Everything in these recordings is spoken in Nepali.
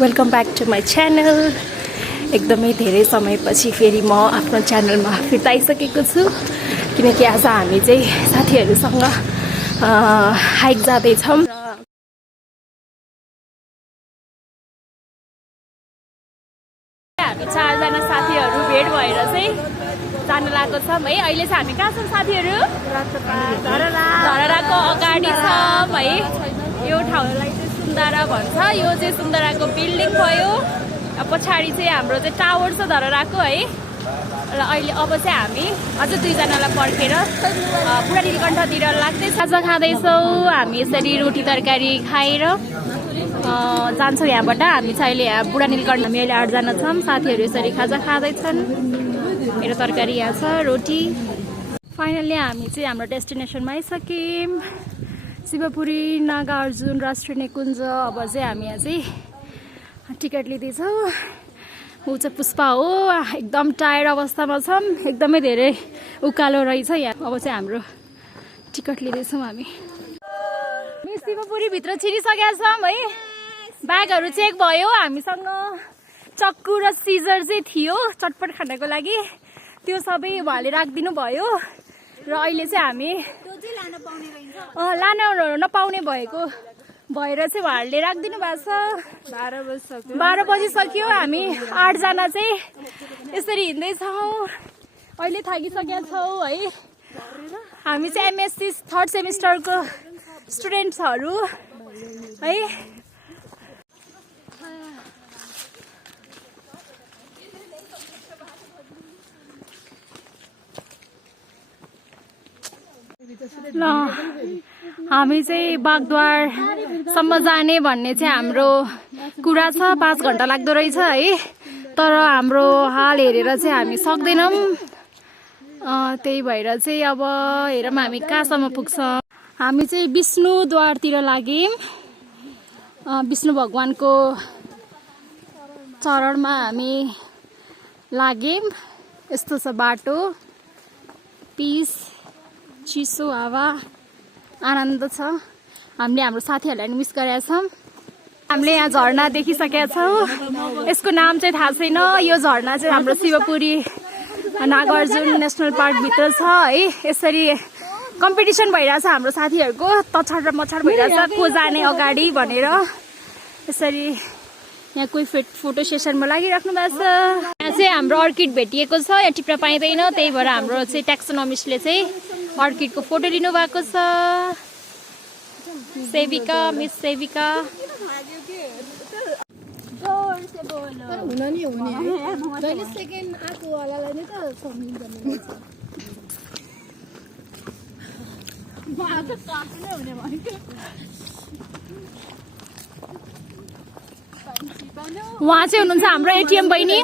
Welcome back to my channel. एकदमै धेरै समयपछि फेरि म आफ्नो च्यानलमा फिर्ता आइसकेको छु, किनकि आज हामी चाहिँ साथीहरूसँग हाइक जाँदैछौँ। हामी 4 जना साथीहरू भेट भएर चाहिँ जान लागेको छौँ है। अहिले चाहिँ हामी कहाँ छौँ साथीहरू? धरहराको अगाडि छौँ है। यो ठाउँलाई चाहिँ सुन्दरा भन्छ। यो चाहिँ सुन्दराको बिल्डिङ भयो। पछाडि चाहिँ हाम्रो चाहिँ टावर छ धरहराको है। र अहिले अब चाहिँ हामी अझ 2 जनालाई पर्खेर पुरा नीलकण्ठतिर लाग्दैछ। खाजा खाँदैछौँ हामी। यसरी रोटी तरकारी खाएर जान्छौँ यहाँबाट। हामी चाहिँ अहिले यहाँ बुढा नीलकण्ठ, हामी अहिले 8 जना छौँ साथीहरू। यसरी खाजा खाँदैछन्। मेरो तरकारी यहाँ छ, रोटी। फाइनल्ली हामी चाहिँ हाम्रो डेस्टिनेसनमा आइसक्यौँ, शिवपुरी नागार्जुन राष्ट्रिय निकुञ्ज। अब चाहिँ हामी यहाँ चाहिँ टिकट लिँदैछौँ। ऊ चाहिँ पुष्पा हो, एकदम टायर्ड अवस्थामा छौँ। एकदमै धेरै उकालो रहेछ यहाँ। अब चाहिँ हाम्रो टिकट लिँदैछौँ हामी। शिवपुरीभित्र छिरिसकेका छौँ है। ब्यागहरू चेक भयो। हामीसँग चक्कु र सिजर चाहिँ थियो चटपट खानको लागि। त्यो सबै उहाँले राखिदिनु भयो। र अहिले चाहिँ हामी लान नपाउने भएको भएर चाहिँ उहाँहरूले राखिदिनु भएको छ। 12 बजिसक्यो। हामी 8 जना चाहिँ यसरी हिँड्दैछौँ। अहिले थाकिसकेका छौँ है। हामी चाहिँ एमएससी 3rd सेमिस्टरको स्टुडेन्ट्सहरू है। ल हामी चाहिँ बागद्वारसम्म जाने भन्ने चाहिँ हाम्रो कुरा छ। 5 घन्टा लाग्दो रहेछ है। तर हाम्रो हाल हेरेर चाहिँ हामी सक्दैनौँ। त्यही भएर चाहिँ अब हेरौँ हामी कहाँसम्म पुग्छौँ। हामी चाहिँ विष्णुद्वारतिर लाग्यौँ। विष्णु भगवानको चरणमा हामी लाग्यौँ। यस्तो छ बाटो, पिस, चिसो हावा, आनन्द छ। हामीले हाम्रो साथीहरूलाई नि मिस गरेका छौँ। हामीले यहाँ झरना देखिसकेका छौँ। यसको नाम चाहिँ थाहा छैन। यो झरना चाहिँ हाम्रो शिवपुरी नागार्जुन नेसनल पार्कभित्र छ है। यसरी कम्पिटिसन भइरहेछ हाम्रो साथीहरूको, तछाड र मछाड भइरहेछ को जाने अगाडि भनेर। यसरी यहाँ कोही फोटो सेसनमा लागिराख्नु भएको छ। यहाँ चाहिँ हाम्रो अर्किड भेटिएको छ। यहाँ टिप्न पाइँदैन, त्यही भएर हाम्रो चाहिँ ट्याक्सोनोमिस्टले चाहिँ अर्किडको फोटो लिनु भएको छ। सेविका, मिस सेविका। उहाँ चाहिँ हुनुहुन्छ हाम्रो एटिएम बहिनी।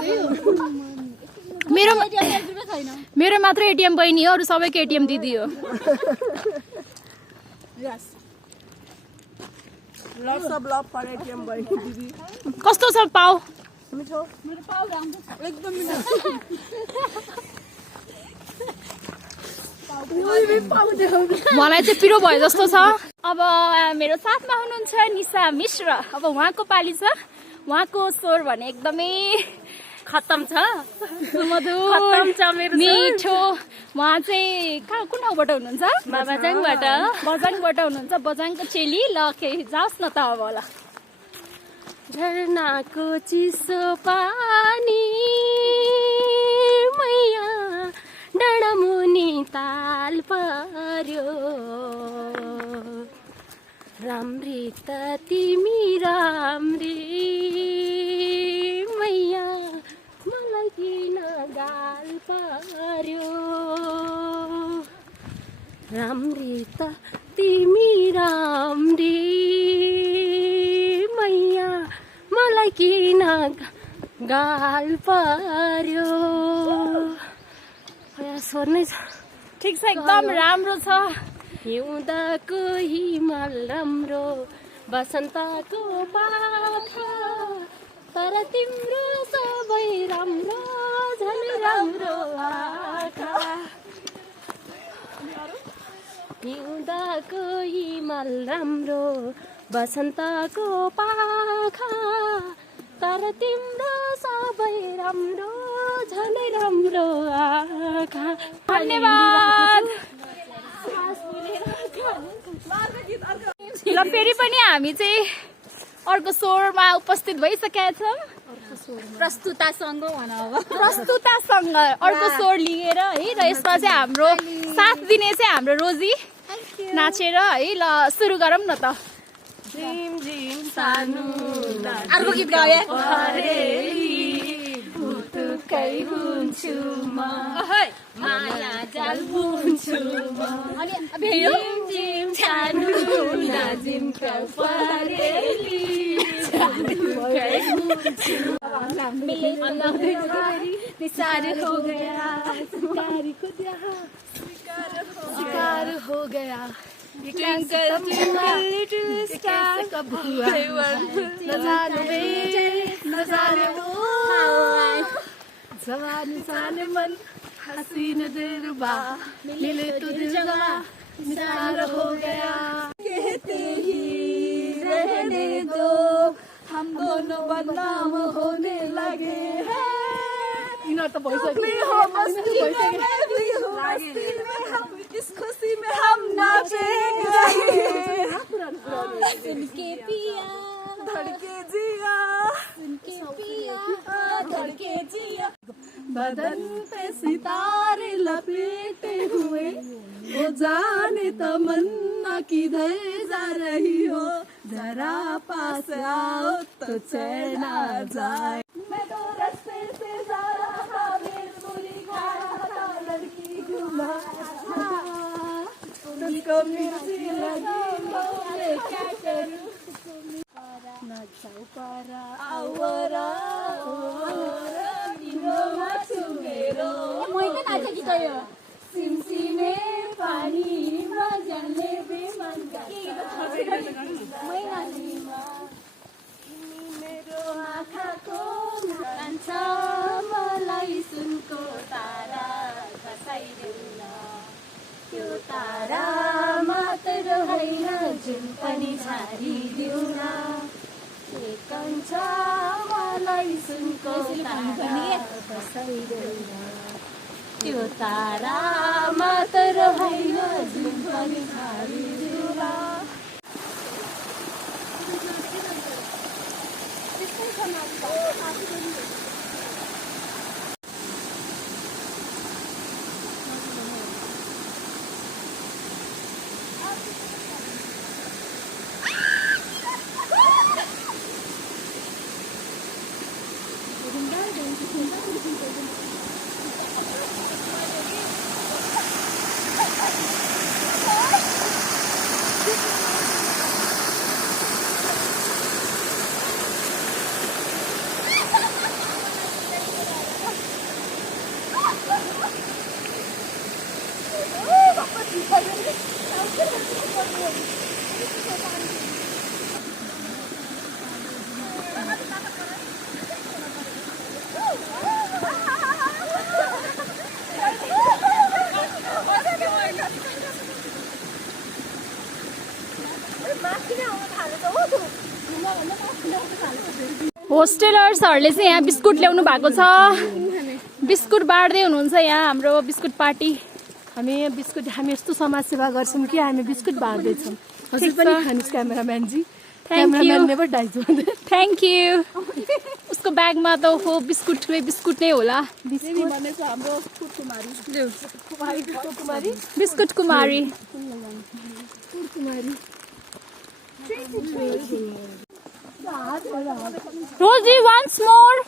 मेरो मात्र एटिएम बहिनी हो, अरू सबैको एटिएम दिदी हो। कस्तो छ पाउ? मलाई चाहिँ पिरो भयो जस्तो छ। अब मेरो साथमा हुनुहुन्छ निशा मिश्र। अब उहाँको पाली छ। उहाँको स्वर भने एकदमै खत्तम छ, मधुर मिठो। उहाँ चाहिँ कुन ठाउँबाट हुनुहुन्छ? बजाङबाट हुनुहुन्छ। बजाङको चेली। ल जाओस् न त अब। ल झरनाको चिसो पानी मैया डाँडामुनि ताल पर्यो, राम्री त तिमी राम्री मैया मलाई किन गाल पर्यो, राम्री त तिमी राम्री मैया मलाई किन गाल पर्यो। स्वर नै छ, ठिक छ, एकदम राम्रो छ। हिउँदको हिमाल राम्रो, बसन्तको पाखा, तर तिम्रो सबै राम्रो, झन् राम्रो आँखा। हिउँदको हिमाल राम्रो, बसन्तको पाखा, अनुहार तिम्रो सबै राम्रो झनै राम्रो आँखा। धन्यवाद। ल फेरि पनि हामी चाहिँ अर्को स्वरमा उपस्थित भइसकेका छौँ। प्रस्तुतासँग भन अब प्रस्तुतासँग अर्को स्वर लिएर है र यसमा चाहिँ हाम्रो साथ दिने चाहिँ हाम्रो रोजी नाचेर है। ल सुरु गरौँ न त। अर्को गीत गाए माया जाल बुन्छु म अनि झिम छानु नाजिम परेली निसार हो गया शिकार हो गया जवानी जाने मन हसीन दिलरुबा मिले तो दिलवा निसार हो गया कहते ही रहने दो हम दोनों बदनाम होने लगे हैं। तो मस्ती में हम इस खुशी में हम नाचेंगे। सुन के पिया धड़के जिया सुन के पिया धड़के जिया बदन पे सितारे लपेटे हुए वो जाने तमन्ना किधर जा रही हो जरा पास आओ तो चैन आ जाए। मैं तो रास्ते से जा रहा था भेलपुरी खा रहा था लड़की घुमा तुझको मिर्ची लगी मैं क्या करूं नचाउपारा आवरा मैले नाचे गीत यो सिमसिमे पानीमा जल्ने बेमनका मैनालीमा तिमी मेरो आँखाको कान्छ मलाई सुनको तारा खसाइदेऊ त्यो तारा मात्र होइन जुन पनि छाडिदेऊ न कान्छ मलाई सुनको तारा खसाइदेऊ न त्यो तारा मात्र होइन जुन पनि छाडिदेऊ न। होस्टेलर्सहरूले चाहिँ यहाँ बिस्कुट ल्याउनु भएको छ। बिस्कुट बाँड्दै हुनुहुन्छ यहाँ हाम्रो बिस्कुट पार्टी। हामी यस्तो समाजसेवा गर्छौँ कि हामी बिस्कुट बाँड्दैछौँ। हजुर पनि खानुहोस् क्यामेराम्यानजी। Cameraman never dies. Thank you. उसको ब्यागमा त हो बिस्कुट नै होला। बिस्कुट कुमारी Rosie, once more.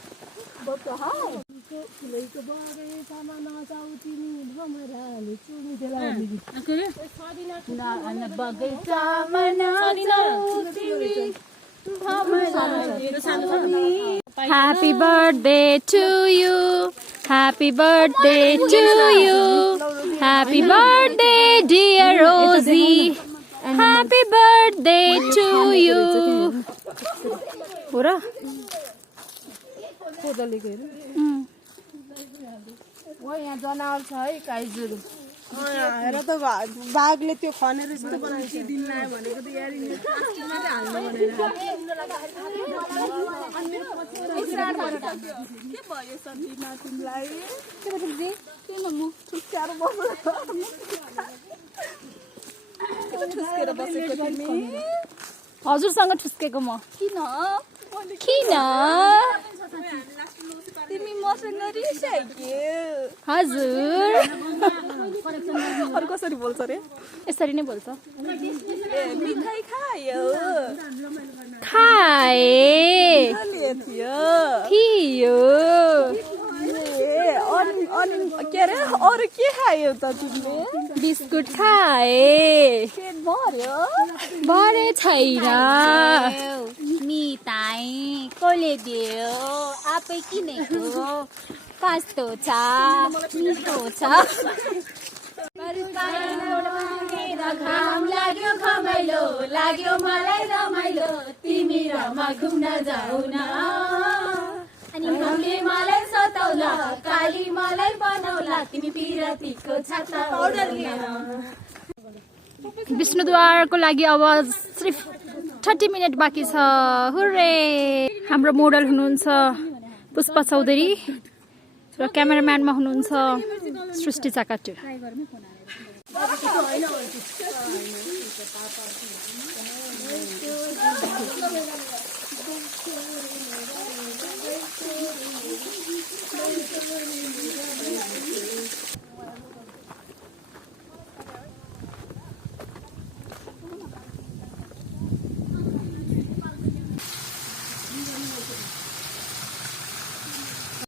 Happy birthday to you. Happy birthday to you. Happy birthday, dear Rosie. Happy birthday to you. हो र यहाँ जनावर छ है काइजुर। हेर त बाघले त्यो खनेर यस्तो बनाउँछ दिन लायो भनेको त यार प्लास्टिकमा चाहिँ हाल्नु भनेर भयो सन्धिमा तिमीलाई के भयो दिदी किन मुख ठुस्क्याएर बसेको ठुस्केर बसेको तिमी हजुरसँग ठुस्केको म किन किन तिमी मसँग रिसाइक्यो हजुर अरू कसरी बोल्छ रे यसरी नै बोल्छ ए मिठाई खायो खाए के थियो थियो ए अनि के अरे अरू के खायो त तिमीले बिस्कुट खाए पेट भर्यो भरे छैन मिठाई कसले दियो आफै किनेको कस्तो छ मिठो छ घाम लाग्यो खमाइलो लाग्यो मलाई रमाइलो तिमी रमा घुम्न जाऊ न अनि हामीले मलाई सताउला काली मलाई बनाउला तिमी पिरतीको छाता विष्णुद्वारको लागि अब सिर्फ 30 मिनट बाँकी छ हुर्रे हाम्रो मोडल हुनुहुन्छ पुष्पा चौधरी र क्यामेराम्यानमा हुनुहुन्छ सृष्टि चाकाटु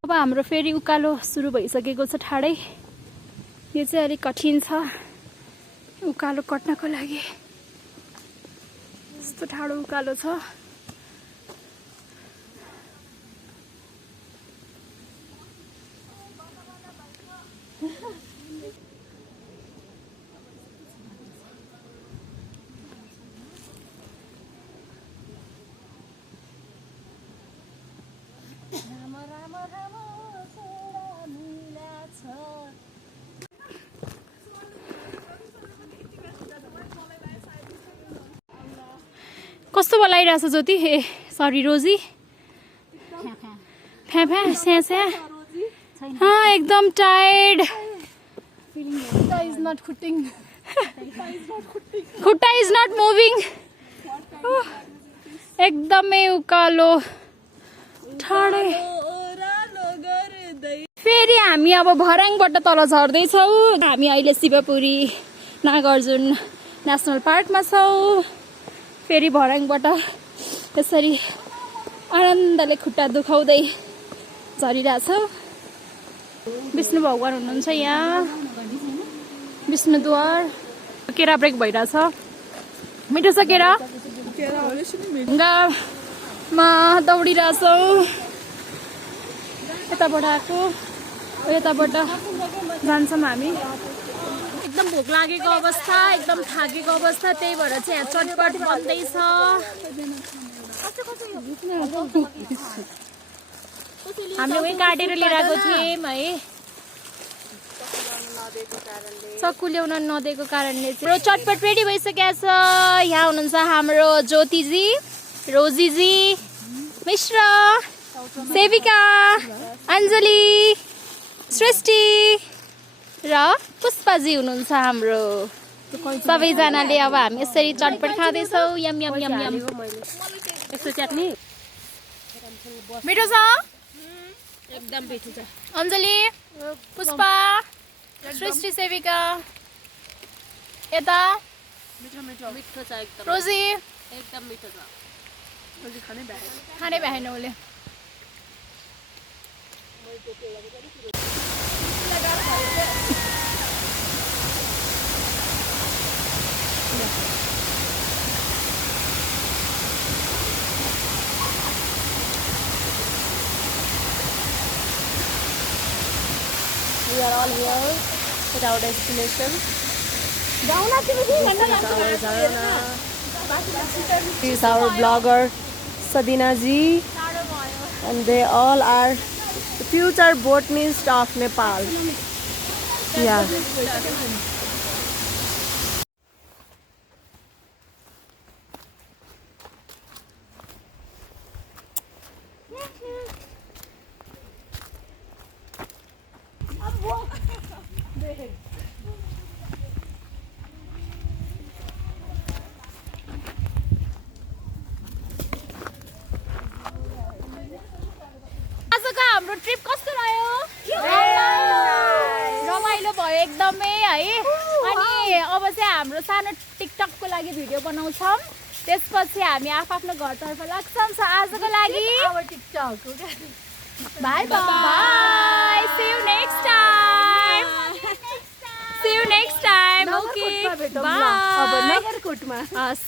अब हाम्रो फेरि उकालो सुरु भइसकेको छ ठाडै यो चाहिँ अलिक कठिन छ उकालो कट्नको लागि यस्तो ठाडो उकालो छ कस्तो बोलाइरहेछ ज्योति ए सरी रोजी फ्या फ्या स्या स्या एकदम टायर्ड खुट्टा इज नट मुभिङ एकदमै उकालो ठाडै फेरि हामी अब भर्याङबाट तल झर्दैछौँ हामी अहिले शिवपुरी नागार्जुन नेसनल पार्कमा छौँ फेरि भर्याङबाट यसरी आनन्दले खुट्टा दुखाउँदै झरिरहेछौँ विष्णु भगवान हुनुहुन्छ यहाँ विष्णुद्वार केरा ब्रेक भइरहेछ मिठो छ केरा ढुङ्गामा दौडिरहेछौँ यताबाट आएको यताबाट जान्छौँ हामी एकदम भोक लागेको अवस्था एकदम थाकेको अवस्था त्यही भएर चाहिँ यहाँ चटपट बन्दैछ हामीले उही काटेर लिएर आएको थियौँ है सक्कु ल्याउन नदिएको कारणले चाहिँ चटपट रेडी भइसकेको छ यहाँ हुनुहुन्छ हाम्रो ज्योतिजी रोजीजी मिश्र सेविका अञ्जली सृष्टि र पुष्पाजी हुनुहुन्छ हाम्रो सबैजनाले अब हामी यसरी चटपट खाँदैछौँ यम यम यम यम यस्तो चटनी मिठो छ एकदम मिठो छ अञ्जली पुष्पा सृष्टि सेविका यता मिठो छ एकदम रोजी एकदम मिठो छ खाने भएन उसले We are all here at our destination. This is our blogger Sadina ji, and they all are the future botanists of Nepal. Yeah. भयो एकदमै है। अनि अब चाहिँ हाम्रो सानो टिकटकको लागि भिडियो बनाउँछौँ, त्यसपछि हामी आफ्नो घरतर्फ लाग्छौँ। सो आजको लागि by by, see you next time. See you next time. Okay, अब bye. नगरकोटमा हस्।